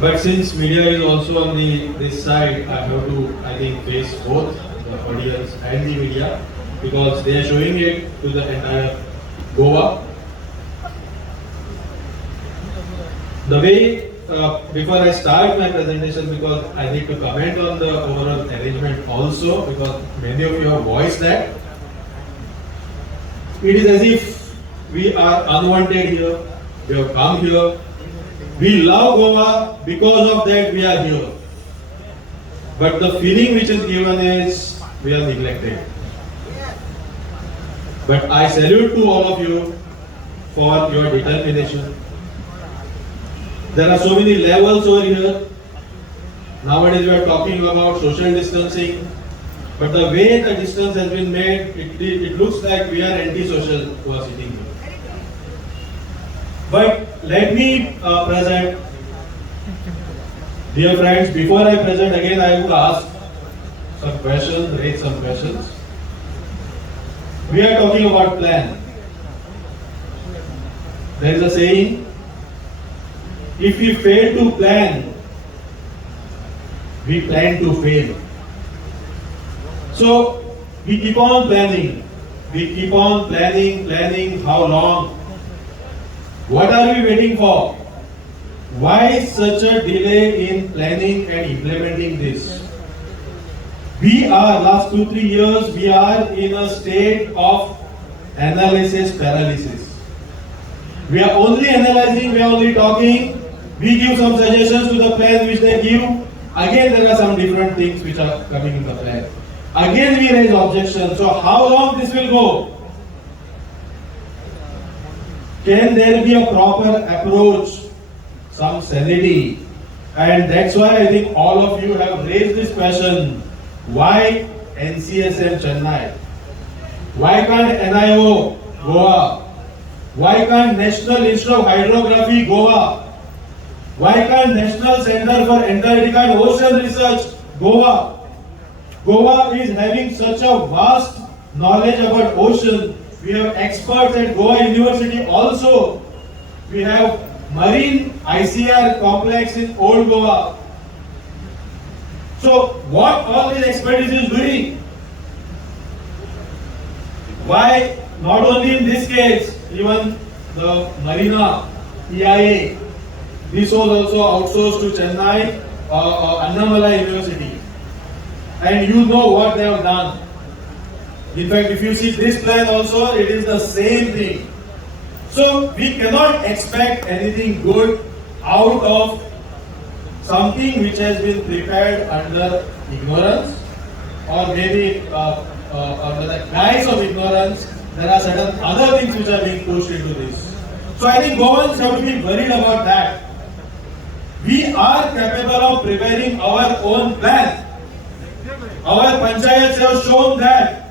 But since media is also on this side, I have to, I think, face both the audience and the media because they are showing it to the entire Goa. The way, before I start my presentation, because I need to comment on the overall arrangement also, because many of you have voiced that. It is as if we are unwanted here, we have come here, we love Goa, because of that we are here. But the feeling which is given is we are neglected. But I salute to all of you for your determination. There are so many levels over here. Nowadays we are talking about social distancing. But the way the distance has been made, it looks like we are anti-social who are sitting here. But let me present, dear friends, before I present again, I would ask some questions, raise some questions. We are talking about plan. There is a saying, if we fail to plan, we plan to fail. So we keep on planning. We keep on planning, how long? What are we waiting for? Why such a delay in planning and implementing this? We are, last 2-3 years, we are in a state of analysis paralysis. We are only analyzing, we are only talking, we give some suggestions to the plan which they give. Again, there are some different things which are coming in the plan. Again, we raise objections. So how long this will go? Can there be a proper approach, some sanity? And that's why I think all of you have raised this question. Why NCSM Chennai? Why can't NIO Goa? Why can't National Institute of Hydrography Goa? Why can't National Center for Antarctica and Ocean Research Goa? Goa is having such a vast knowledge about ocean. We have experts at Goa University also. We have marine ICR complex in Old Goa. So what all this expertise is doing? Why not only in this case, even the Marina, EIA, this was also outsourced to Chennai, Annamalai University. And you know what they have done. In fact, if you see this plan also, it is the same thing. So we cannot expect anything good out of something which has been prepared under ignorance, or maybe under the guise of ignorance, there are certain other things which are being pushed into this. So I think Goans have to be worried about that. We are capable of preparing our own plan. Our panchayats have shown that.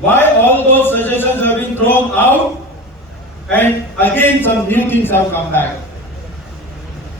Why all those suggestions have been thrown out, and again some new things have come back.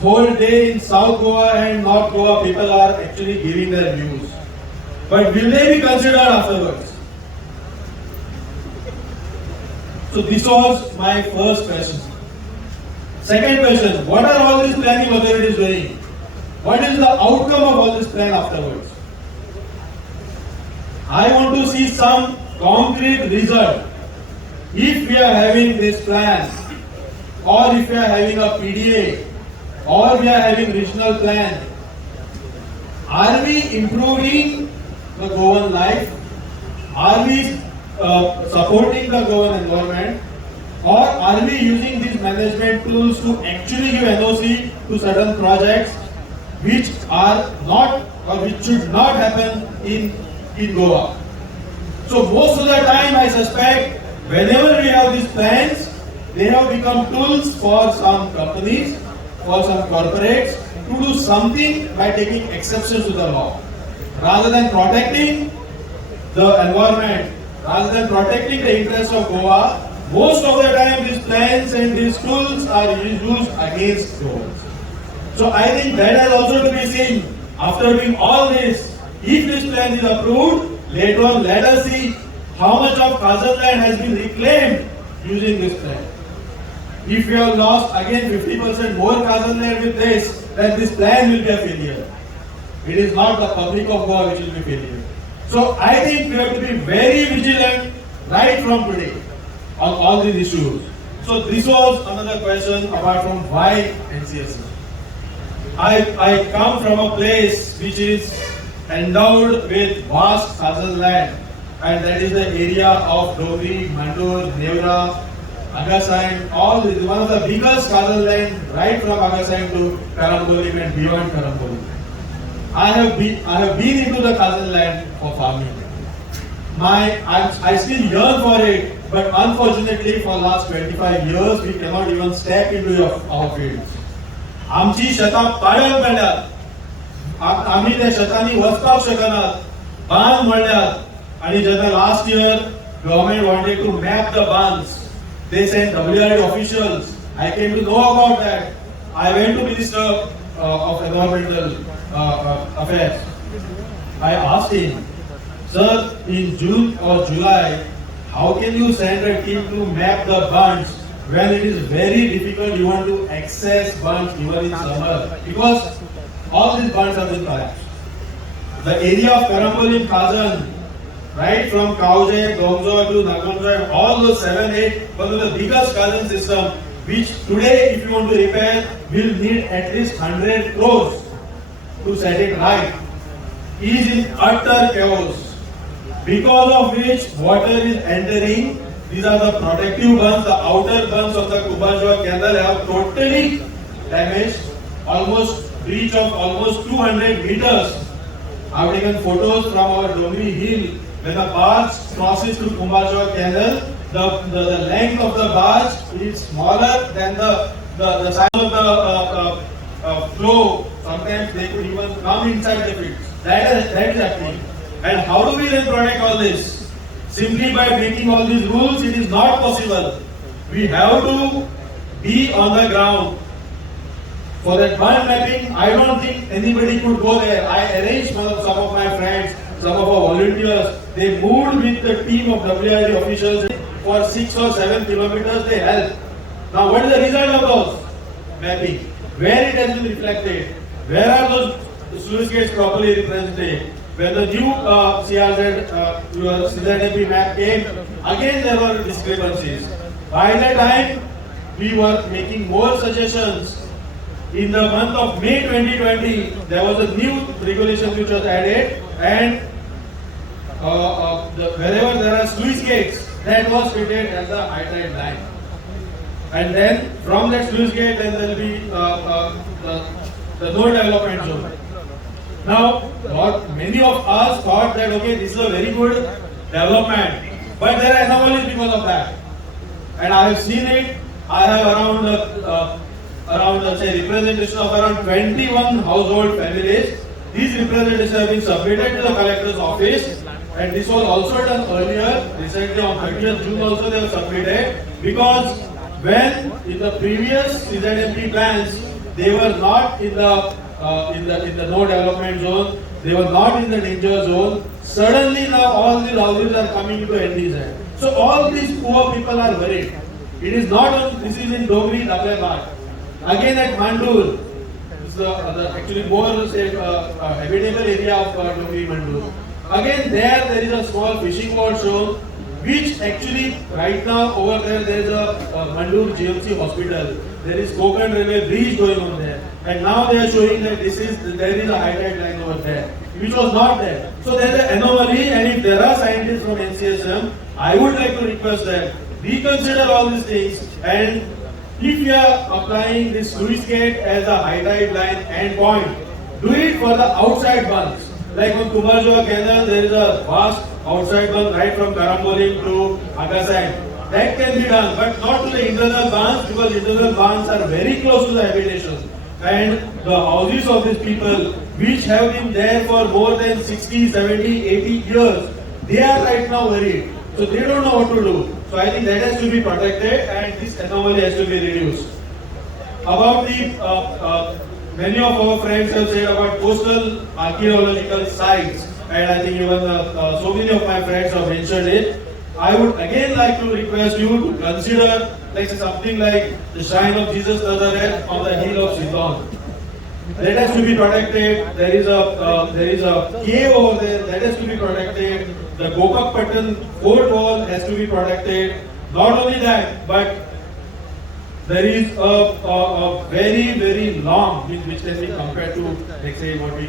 Whole day in South Goa and North Goa, people are actually giving their views. But will they be considered afterwards? So this was my first question. Second question, what are all these planning authorities doing? What is the outcome of all this plan afterwards? I want to see some concrete result. If we are having this plan, or if we are having a PDA, or we are having regional plan, are we improving the Goan life? Are we supporting the Goan environment? Or are we using these management tools to actually give NOC to certain projects which are not, or which should not happen in Goa? So most of the time I suspect whenever we have these plans, they have become tools for some companies, for some corporates to do something by taking exceptions to the law. Rather than protecting the environment, rather than protecting the interests of Goa, most of the time these plans and these tools are used against Goans. So I think that has also to be seen. After doing all this, if this plan is approved, later on let us see how much of Kazan land has been reclaimed using this plan. If we have lost again 50% more Kazan land with this, then this plan will be a failure. It is not the public of Goa which will be failure. So I think we have to be very vigilant right from today on all these issues. So this was another question apart from why NCSC. I come from a place which is endowed with vast Khazan land, and that is the area of Dogri, Mandur, Nevra, Agasain, all this, one of the biggest Khazan land right from Agasain to Karambolim and beyond Karambolim. I have been into the Khazan land for farming. I still yearn for it, but unfortunately for last 25 years we cannot even step into our fields. आमची शेतां पाड्यात मेळ्ळ्यात, आमी त्या शेतांनी वचपाक शकनात, बांद मोडल्यात, आणि जेन्ना last year government wanted to map the bands, they sent WRD officials. I came to know about that. I went to Minister of Environmental Affairs. I asked him, sir, in June or July, how can you send a team to map the bunds when it is very difficult even to access bunds even in summer, because all these bunds have been collapsed. The area of Karambolim, Khazan, right from Kauje, Gongzo to Nagonjo, all those 7, 8, one of the biggest Khazan system, which today if you want to repair will need at least 100 crores to set it right, is in utter chaos, because of which water is entering. These are the protective bunds, the outer bunds of the Kumbhajoa canal have totally damaged, almost breach of almost 200 meters. I have taken photos from our Dongri hill. When the barge crosses to Kumbhajoa canal, the length of the barge is smaller than the size of the flow. Sometimes they could even come inside the fields. That is happening. And how do we then protect all this? Simply by making all these rules, it is not possible. We have to be on the ground. For that bund mapping, I don't think anybody could go there. I arranged some of my friends, some of our volunteers. They moved with the team of WRD officials for 6 or 7 kilometers. They helped. Now, what is the result of those mapping? Where it has been reflected? Where are those sluice gates properly represented? When the new CZMP map came, again there were discrepancies. By the time we were making more suggestions, in the month of May 2020, there was a new regulation which was added, and wherever there are sluice gates, that was treated as a high tide line. And then from that sluice gate, then there will be the no development zone. Now, what many of us thought that okay, this is a very good development, but there are anomalies because of that. And I have seen it. I have around let's say representation of around 21 household families. These representations have been submitted to the collector's office, and this was also done earlier. Recently on 30th June also they were submitted, because when in the previous CZMP plans they were not in the no development zone, they were not in the danger zone. Suddenly now all these houses are coming into NDZ. So all these poor people are worried. It is not only, this is in Dogri, Dablebagh. Again at Mandur, this is the actually more say, habitable area of Dogri, Mandur. Again there is a small fishing port shown, which actually right now over there is a Mandur GMC hospital. There is Konkan railway bridge going on there. And now they are showing that there is a high tide line over there, which was not there. So there is an anomaly, and if there are scientists from NCSM, I would like to request them, reconsider all these things, and if you are applying this sluice gate as a high tide line end point, do it for the outside bunds. Like on Kumbhajoa canal, there is a vast outside bund right from Karambolim to Agasain. That can be done, but not to the internal bands, because internal bands are very close to the habitation. And the houses of these people, which have been there for more than 60, 70, 80 years, they are right now worried. So they don't know what to do. So I think that has to be protected, and this anomaly has to be reduced. About the, many of our friends have said about coastal archaeological sites, and I think even so many of my friends have mentioned it. I would again like to request you to consider like something like the shrine of Jesus Nazareth on the hill of Sidon. That has to be protected. There is a cave over there that has to be protected. The Gopakpattan fort wall has to be protected. Not only that, but there is a very long, which can be compared to, let's say, what we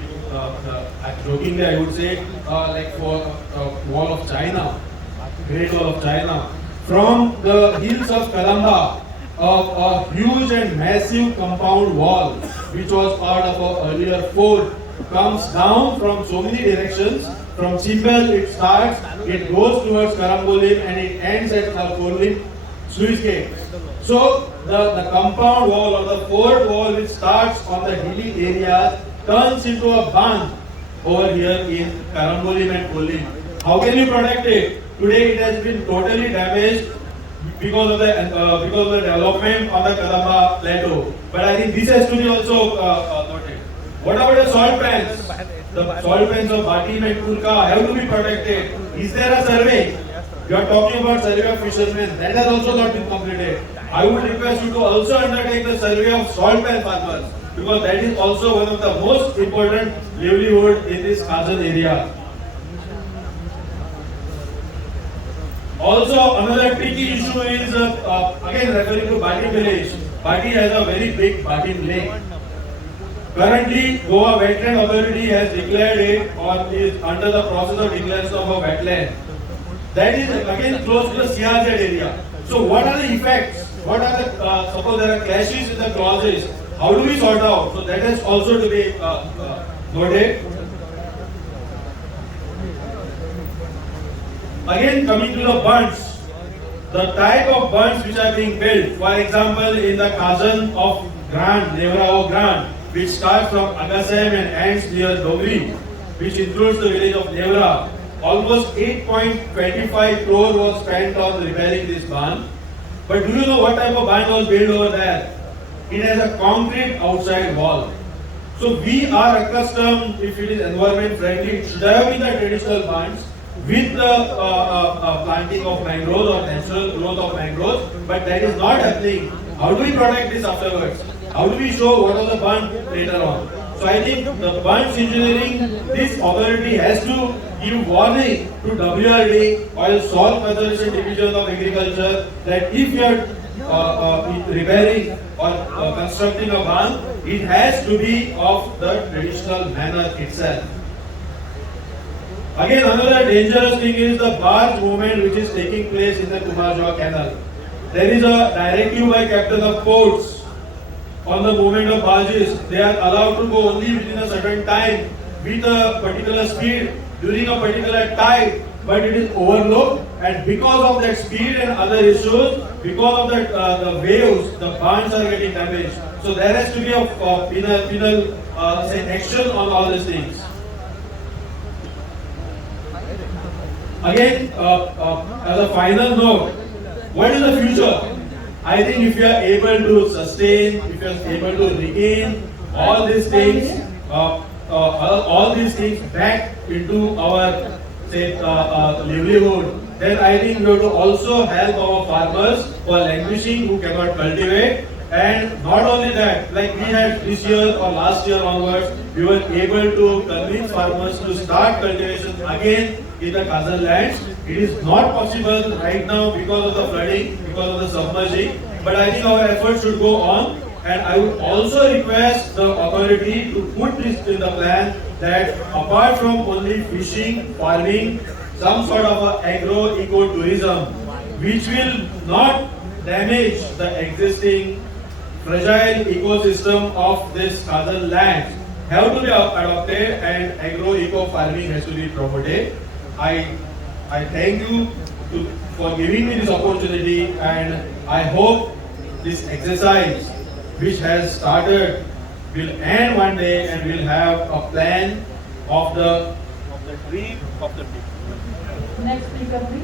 jokingly I would say, like for wall of China, Great Wall of China, from the hills of Kalamba, a huge and massive compound wall, which was part of our earlier fort, comes down from so many directions. From Chimbel it starts, it goes towards Karambolim and it ends at Kalkolim sluice gate. So the compound wall or the fort wall which starts on the hilly areas turns into a bandh over here in Karambolim and Kolim. How can you protect it? Today it has been totally damaged because of the development on the Kadamba plateau. But I think this has to be also noted. What about the salt pans? The salt pans of Bhatim and Kurka have to be protected. Is there a survey? You are talking about survey of fishermen. That has also not been completed. I would request you to also undertake the survey of salt pan farmers, because that is also one of the most important livelihood in this Kazan area. Also, another tricky issue is again referring to Bhatim village. Bhatim has a very big Bhatim lake. Currently, Goa Wetland Authority has declared it or is under the process of declaration of a wetland. That is again close to the CRZ area. So, what are the effects? What are the suppose there are clashes in the clauses? How do we sort out? So that has also to be noted. Again, coming to the bunds, the type of bunds which are being built. For example, in the Kazan of Grand, Nevrao Grand, which starts from Agasem and ends near Dogri, which includes the village of Nevra. Almost 8.25 crore was spent on repairing this band. But do you know what type of band was built over there? It has a concrete outside wall. So we are accustomed, if it is environment friendly, it should have been the traditional bands with the planting of mangroves or natural growth of mangroves, but that is not happening. How do we protect this afterwards? How do we show what was the band later on? So I think the bunds engineering, this authority has to give warning to WRD, Oil Salt Conservation Division of Agriculture, that if you are repairing or constructing a band, it has to be of the traditional manner itself. Again, another dangerous thing is the barge movement which is taking place in the Kumarjua Canal. There is a directive by Captain of Ports on the movement of barges. They are allowed to go only within a certain time with a particular speed during a particular tide, but it is overlooked, and because of that speed and other issues, because of the waves, the barns are getting damaged. So there has to be a penal action on all these things. Again, as a final note, what is the future? I think if you are able to sustain, if you are able to regain all these things back into our livelihood, then I think we have to also help our farmers who are languishing, who cannot cultivate. And not only that, like we had this year or last year onwards, we were able to convince farmers to start cultivation again in the Kazan lands. It is not possible right now because of the flooding, because of the submerging, but I think our efforts should go on. And I would also request the authority to put this in the plan that apart from only fishing, farming, some sort of a agro-ecotourism which will not damage the existing fragile ecosystem of this Kazan lands have to be adopted, and agro-eco farming has to be promoted. I thank you for giving me this opportunity, and I hope this exercise which has started will end one day and we'll have a plan of the dream of the people. Next speaker, please.